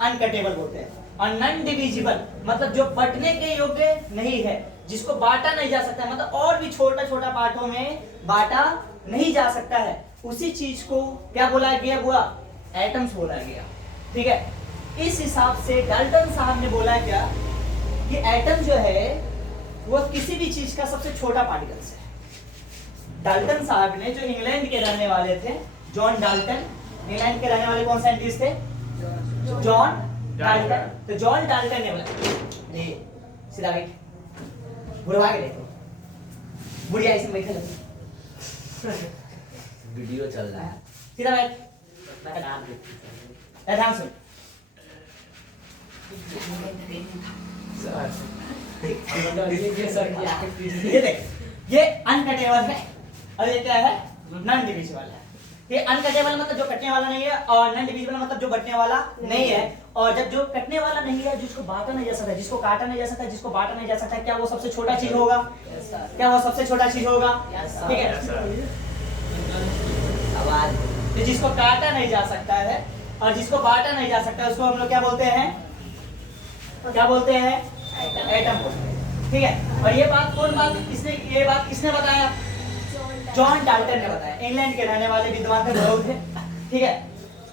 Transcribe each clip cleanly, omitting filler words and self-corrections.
अनकटेबल बोलते हैं। और नॉन डिविजिबल मतलब जो बंटने के योग्य नहीं है, जिसको बांटा नहीं जा सकता, मतलब और भी छोटा छोटा पार्टों में बांटा नहीं जा सकता है, उसी चीज को क्या बोला गया? हुआ एटम्स बोला गया। ठीक है, इस हिसाब से डाल्टन साहब ने बोला क्या कि एटम जो है वो किसी भी चीज का सबसे छोटा पार्टिकल्स है। डाल्टन साहब ने, जो इंग्लैंड के रहने वाले थे, जॉन डाल्टन, इंग्लैंड के रहने वाले कौन साइंटिस्ट थे? John Dalton. तो जॉन डाल्टन ने बोला, सीधा बैठ, बुढ़वा के देखो, बुढ़िया ऐसे बैठे लगे, वीडियो चल रहा है, सीधा बैठ, ध्यान सुन। ये देख, ये अनकटेबल है और ये क्या है? नॉन डिविजिबल है। ये अनकटेबल मतलब जो कटने वाला नहीं है, और नॉन डिविजिबल मतलब जो बटने वाला नहीं है। और जब जो कटने वाला नहीं है, जिसको बांटा नहीं जा सकता, जिसको काटा नहीं जा सकता, जिसको बांटा नहीं जा सकता, क्या वो सबसे छोटा चीज होगा? क्या वो सबसे छोटा चीज होगा? ठीक है, आवाज। तो जिसको काटा नहीं जा सकता है और जिसको बांटा नहीं जा सकता, उसको हम लोग क्या बोलते हैं? क्या बोलते हैं? एटम बोलते हैं। ठीक है, और ये बात ये बात किसने बताया? जॉन डाल्टन ने बताया। इंग्लैंड के रहने वाले विद्वान थे, लोग थे। ठीक है,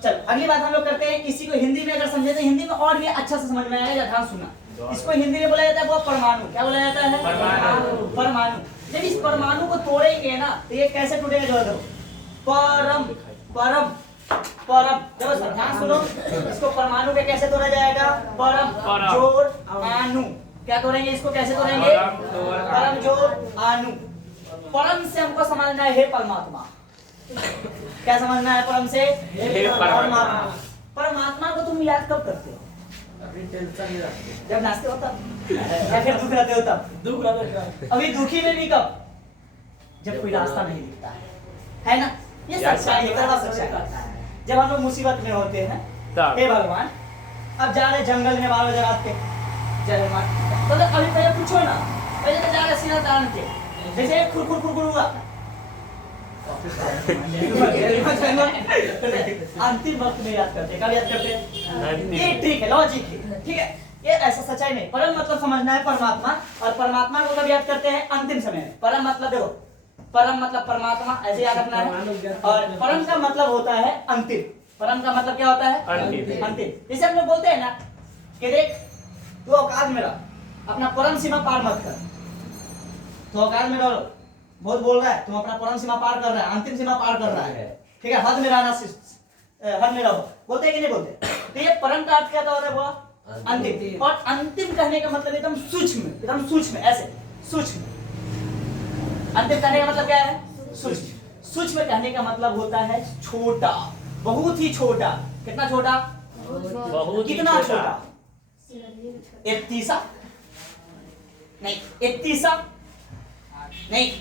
चल अगली बात हम लोग करते हैं। इसी को हिंदी में अगर समझे तो हिंदी में और भी अच्छा से समझ में आएगा। ध्यान सुनना, इसको हिंदी में बोला जाता है वो परमाणु। क्या बोला जाता है? परमाणु। परमाणु। जब इस परमाणु को तोड़ेंगे ना तो ये कैसे टूटेगा? जो परम परम परम, जब ध्यान सुनो, इसको परमाणु के कैसे तोड़ा जाएगा? परम जोड़ अणु। क्या तोड़ेंगे इसको? कैसे तोड़ेंगे? परम जोड़ अणु। परम से हमको समझना है परमात्मा। क्या समझना है परम से? परमात्मा। परमात्मा को तुम याद कब करते हो? जब नाचते हो तब, या फिर दुख रहते हो तब? अभी दुखी में भी कब? जब कोई रास्ता नहीं दिखता है ना? ये सच्चाई है, सच्चाई। जब हम लोग मुसीबत में होते हैं, हे भगवान, अब जा रहे जंगल में 12 बजे रात के, जय भगवान, तो अभी पहले पूछो ना, पहले तो जा रहे सीधा तान के, जैसे खुर हुआ अंतिम वक्त में याद करते। कब याद करते हैं? ये ठीक है, लॉजिक है। ठीक है, ये ऐसा सच्चाई नहीं। परम मतलब समझना है परमात्मा, और परमात्मा को कब याद करते हैं? अंतिम समय में। परम मतलब देखो, परम मतलब परमात्मा, ऐसे याद रखना है। और परम का मतलब होता है अंतिम। परम का मतलब क्या होता है? अंतिम। जैसे हम लोग बोलते हैं ना कि देख तू औकात में रह, अपना परम सीमा पार मत कर। तो औकात में रहो, बहुत बोल रहा है, तुम अपना परम सीमा पार कर रहा है, अंतिम सीमा पार कर रहा है। ठीक है, हद में रहना, हद में रहो। बोलते हैं कि नहीं बोलते? तो ये परम का अर्थ क्या होता है? वो अंतिम। और अंतिम कहने का मतलब एकदम सूक्ष्म, ऐसे सूक्ष्म। अंतिम कहने का मतलब क्या है? सूक्ष्म। सूक्ष्म कहने का मतलब होता है छोटा, बहुत ही छोटा। कितना छोटा? कितना छोटा? 31 नहीं, 31 नहीं,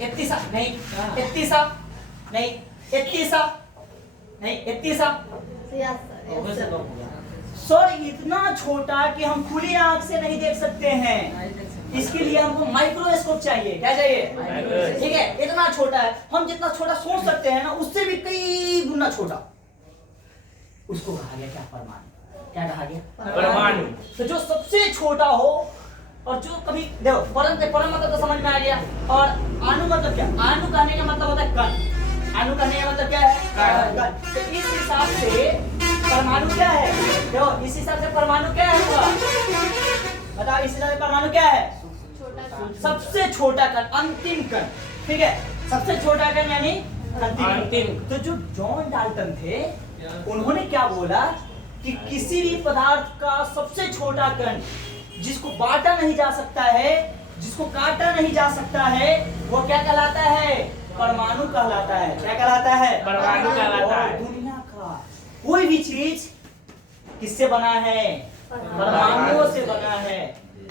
31 नहीं, 31 नहीं, 31 नहीं, 31 सॉरी, इतना छोटा कि हम खुली आंख से नहीं देख सकते हैं। इसके लिए हमको माइक्रोस्कोप चाहिए। क्या चाहिए? ठीक है, इतना छोटा है, हम जितना छोटा सोच सकते हैं ना, उससे भी कई गुना छोटा। उसको कहा गया क्या? परमाणु। क्या कहा गया? परमाणु। तो जो सबसे छोटा हो, और जो कभी देखो, परम मतलब तो समझ में आ गया। और अणु मतलब क्या? अणु कहने का मतलब होता है कण। अणु कहने का मतलब क्या है? कण। तो इस हिसाब से परमाणु क्या है? देखो, इस हिसाब से परमाणु क्या है? बताओ, इस हिसाब से परमाणु क्या है? सबसे छोटा कण, अंतिम कण। ठीक है, सबसे छोटा कण यानी अंतिम। तो जो जॉन डाल्टन थे, उन्होंने क्या बोला कि किसी भी पदार्थ का सबसे छोटा कण, जिसको बांटा नहीं जा सकता है, जिसको काटा नहीं जा सकता है, वो क्या कहलाता है? परमाणु कहलाता है। क्या कहलाता है? परमाणु कहलाता है। दुनिया का कोई भी चीज किससे बना है? परमाणुओं से बना है।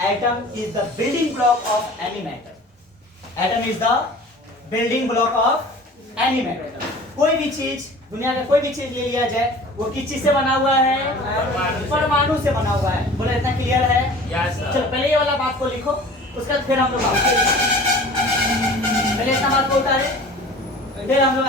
Atom is the building block of any matter. Atom is the building block of any matter. कोई भी चीज, दुनिया का कोई भी चीज ले लिया जाए, वो किस चीज से बना हुआ है? परमाणु से बना हुआ है। बोले इतना क्लियर है? चलो पहले ये वाला बात को लिखो, उसके बाद फिर हम लोग पहले इतना बात को उतारे, फिर हम लोग